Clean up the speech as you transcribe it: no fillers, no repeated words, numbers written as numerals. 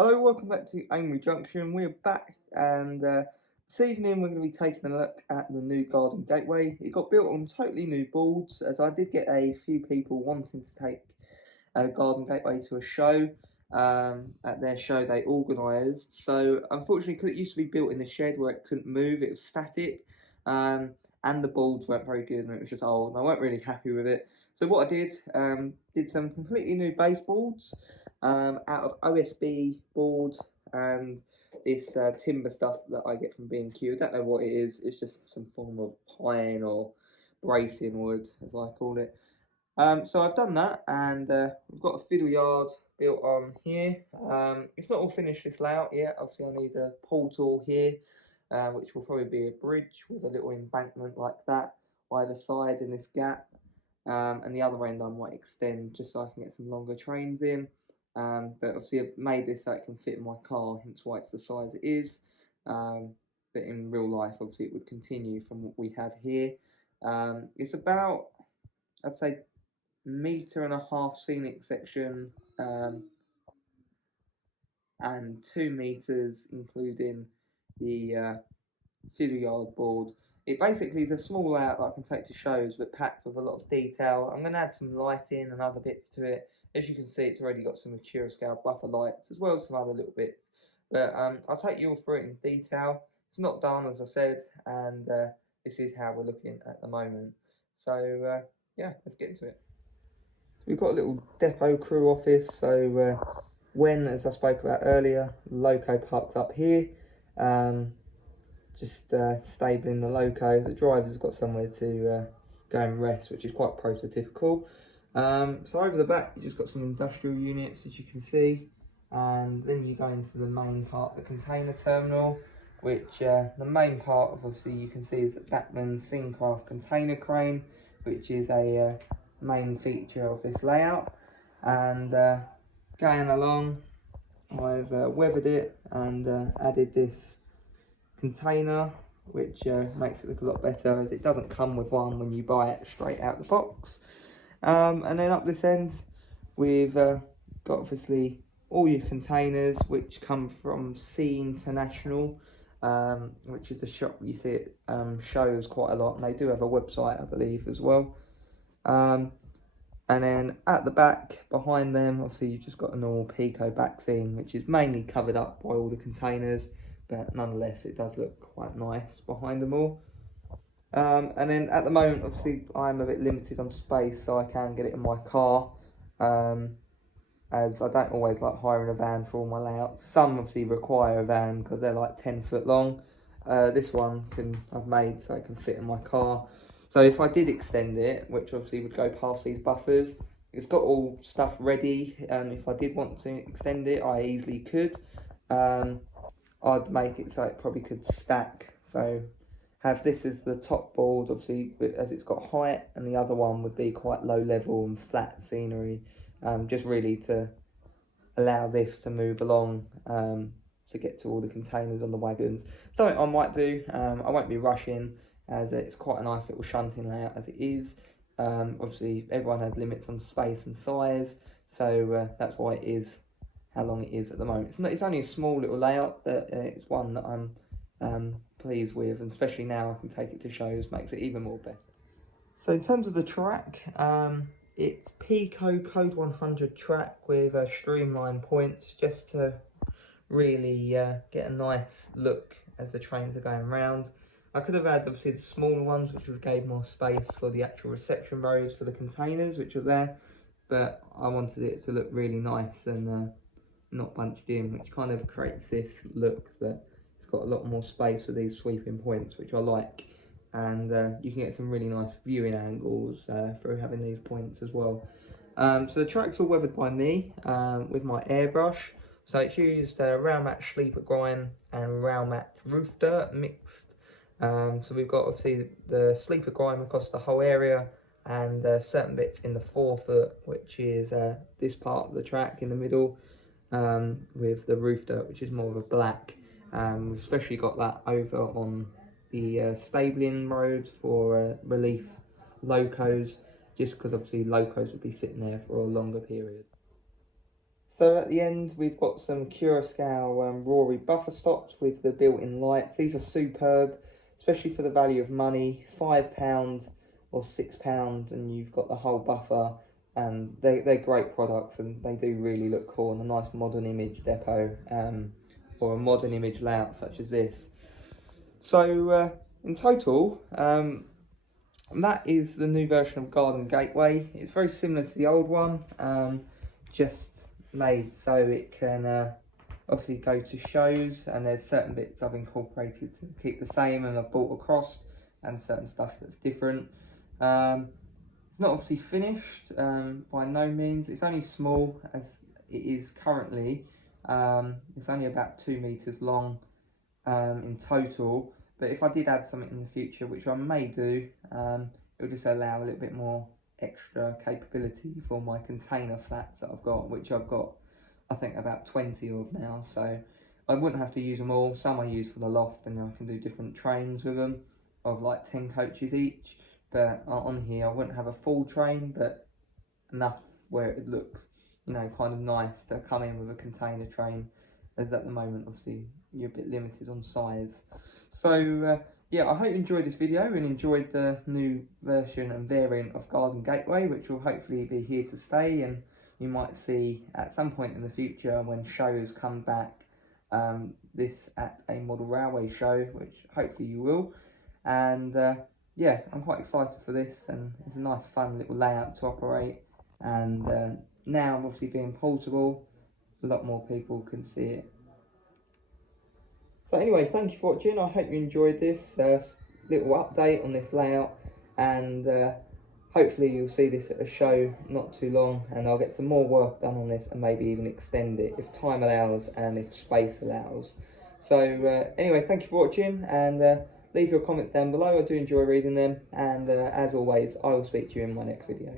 Hello, welcome back to Amery Junction. We're back, and this evening we're going to be taking a look at the new garden gateway. It got built on totally new boards, as I did get a few people wanting to take a garden gateway to a show. At their show they organised, so unfortunately, because it used to be built in the shed where it couldn't move, it was static, and the boards weren't very good, and it was just old, and I weren't really happy with it. So what I did some completely new baseboards out of OSB board and this timber stuff that I get from B&Q. I don't know what it is. It's just some form of pine or bracing wood, as I call it. So I've done that, and we've got a fiddle yard built on here. It's not all finished, this layout yet. Obviously I need a portal here, which will probably be a bridge with a little embankment like that either side in this gap. And the other end I might extend just so I can get some longer trains in. But obviously I've made this so it can fit in my car, hence why it's the size it is. But in real life, obviously it would continue from what we have here. It's about, I'd say, metre-and-a-half scenic section, and 2 meters including the fiddle yard board. It basically is a small layout that I can take to shows, but packed with a lot of detail. I'm going to add some lighting and other bits to it. As you can see, it's already got some mature scale buffer lights, as well as some other little bits. But I'll take you all through it in detail. It's not done, as I said, and this is how we're looking at the moment. So yeah, let's get into it. So we've got a little depot crew office, so when, as I spoke about earlier, the loco parks up here, just stabling the loco. The driver's got somewhere to go and rest, which is quite prototypical. So over the back, you just got some industrial units, as you can see, and then you go into the main part, the container terminal, which the main part of, obviously, you can see is the Bachmann Sincraft container crane, which is a main feature of this layout. And going along, I've weathered it and added this container, which makes it look a lot better, as it doesn't come with one when you buy it straight out the box. And then up this end we've got obviously all your containers, which come from Sea International, which is a shop you see it shows quite a lot, and they do have a website, I believe, as well. And then at the back behind them, obviously you've just got a normal Pico back scene, which is mainly covered up by all the containers, but nonetheless it does look quite nice behind them all. And then at the moment, obviously I'm a bit limited on space, so I can get it in my car, as I don't always like hiring a van for all my layouts. Some obviously require a van because they're like 10 foot long. This one I've made so it can fit in my car. So if I did extend it, which obviously would go past these buffers, it's got all stuff ready. If I did want to extend it, I easily could. I'd make it so it probably could stack. So have this as the top board, obviously, as it's got height, and the other one would be quite low level and flat scenery, just really to allow this to move along to get to all the containers on the wagons. Something I might do. I won't be rushing, as it's quite a nice little shunting layout as it is. Obviously everyone has limits on space and size, so that's why it is how long it is at the moment. It's only a small little layout, but it's one that I'm pleased with, and especially now I can take it to shows, makes it even more better. So in terms of the track, it's Pico Code 100 track with streamlined points, just to really get a nice look as the trains are going round. I could have had obviously the smaller ones, which would have gave more space for the actual reception roads for the containers, which are there, but I wanted it to look really nice and not bunched in, which kind of creates this look that it's got a lot more space for these sweeping points, which I like, and you can get some really nice viewing angles through having these points as well. So the track's all weathered by me with my airbrush. So it's used round match sleeper grime and round match roof dirt mixed. So we've got obviously the sleeper grime across the whole area, and certain bits in the forefoot, which is this part of the track in the middle, with the roof dirt, which is more of a black. We've especially got that over on the stabling roads for relief locos, just because obviously locos would be sitting there for a longer period. So at the end we've got some Curacao Rory buffer stops with the built-in lights. These are superb, especially for the value of money, £5 or £6, and you've got the whole buffer, and they're great products, and they do really look cool on a nice modern image depot, or a modern image layout such as this. So in total, that is the new version of Garden Gateway. It's very similar to the old one, just made so it can obviously go to shows, and there's certain bits I've incorporated to keep the same and I've brought across, and certain stuff that's different. It's not obviously finished by no means. It's only small as it is currently. It's only about 2 meters long in total, but if I did add something in the future, which I may do, it will just allow a little bit more extra capability for my container flats that I've got, which I've got I think about 20 of now, so I wouldn't have to use them all. Some I use for the loft, and I can do different trains with them of like 10 coaches each, but on here I wouldn't have a full train, but enough where it would look, you know, kind of nice to come in with a container train, as at the moment obviously you're a bit limited on size. So yeah, I hope you enjoyed this video and enjoyed the new version and variant of Garden Gateway, which will hopefully be here to stay, and you might see at some point in the future when shows come back, this at a model railway show, which hopefully you will. And yeah, I'm quite excited for this, and it's a nice fun little layout to operate, and now obviously being portable, a lot more people can see it. So anyway, thank you for watching. I hope you enjoyed this little update on this layout, and hopefully you'll see this at a show not too long, and I'll get some more work done on this and maybe even extend it if time allows and if space allows. So anyway, thank you for watching, and leave your comments down below. I do enjoy reading them, and as always, I will speak to you in my next video.